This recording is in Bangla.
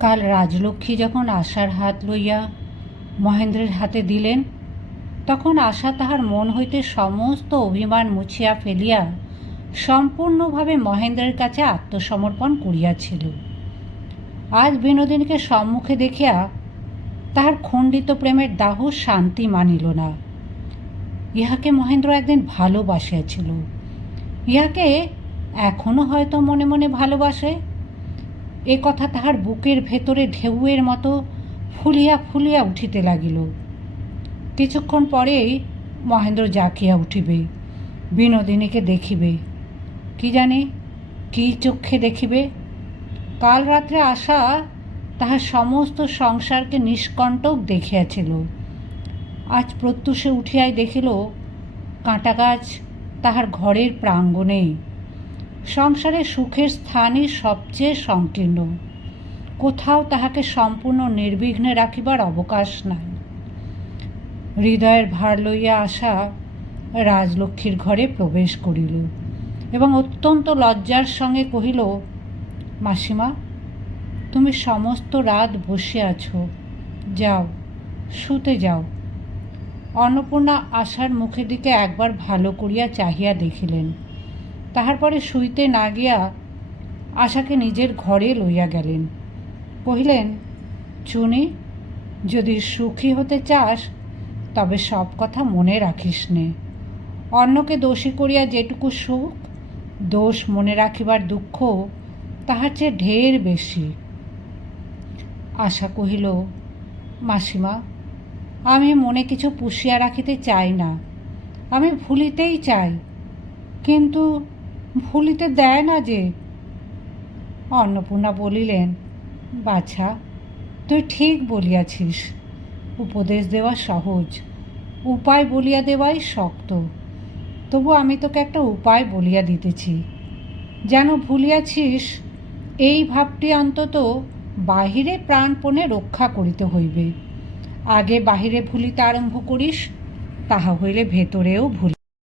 কাল রাজলক্ষ্মী যখন আশার হাত লইয়া মহেন্দ্রের হাতে দিলেন, তখন আশা তাহার মন হইতে সমস্ত অভিমান মুছিয়া ফেলিয়া সম্পূর্ণভাবে মহেন্দ্রের কাছে আত্মসমর্পণ করিয়াছিল। আজ বিনোদিনীকে সম্মুখে দেখিয়া তাহার খণ্ডিত প্রেমের দাহ শান্তি মানিল না। ইহাকে মহেন্দ্র একদিন ভালোবাসিয়াছিল। ইহাকে এখনও হয়তো মনে মনে ভালোবাসে। এ কথা তাহার বুকের ভেতরে ঢেউয়ের মতো ফুলিয়া ফুলিয়া উঠিতে লাগিল। কিছুক্ষণ পরেই মহেন্দ্র জাকিয়া উঠিবে, বিনোদিনীকে দেখিবে। কি জানি, কি চক্ষে দেখিবে? কাল রাত্রে আশা তাহার সমস্ত সংসারকে নিষ্কণ্টক দেখিয়াছিল। আজ প্রত্যুষে উঠিয়াই দেখিল কাঁটা গাছ তাহার ঘরের প্রাঙ্গণে সংসারে সুখের স্থানই সবচেয়ে সংকীর্ণ। কোথাও তাহাকে সম্পূর্ণ নির্বিঘ্নে রাখিবার অবকাশ নাই। হৃদয়ের ভার লইয়া আসা রাজলক্ষ্মীর ঘরে প্রবেশ করিল এবং অত্যন্ত লজ্জার সঙ্গে কহিল, মাসিমা, তুমি সমস্ত রাত বসে আছো। যাও, শুতে যাও। অন্নপূর্ণা আশার মুখের দিকে একবার ভালো করিয়া চাহিয়া দেখিলেন। তাহার পরে শুইতে না গিয়া আশাকে নিজের ঘরে লইয়া গেলেন। কহিলেন, চুনি, যদি সুখী হতে চাস, তবে সব কথা মনে রাখিস নে। অন্যকে দোষী করিয়া যেটুকু সুখ, দোষ মনে রাখিবার দুঃখ তাহার চেয়ে ঢের বেশি। আশা কহিল, মাসিমা, আমি মনে কিছু পুষিয়া রাখিতে চাই না। আমি ভুলিতেই চাই। কিন্তু ভুলিতে দেয় না যে। অন্নপূর্ণা বলিলেন, বাছা, তুই ঠিক বলিয়াছিস। উপদেশ দেওয়া সহজ, উপায় বলিয়া দেওয়াই শক্ত। তবু আমি তোকে একটা উপায় বলিয়া দিতেছি। যেন ভুলিয়াছিস, এই ভাবটি অন্তত বাহিরে প্রাণপণে রক্ষা করিতে হইবে। আগে বাহিরে ভুলিতে আরম্ভ করিস, তাহা হইলে ভেতরেও ভুল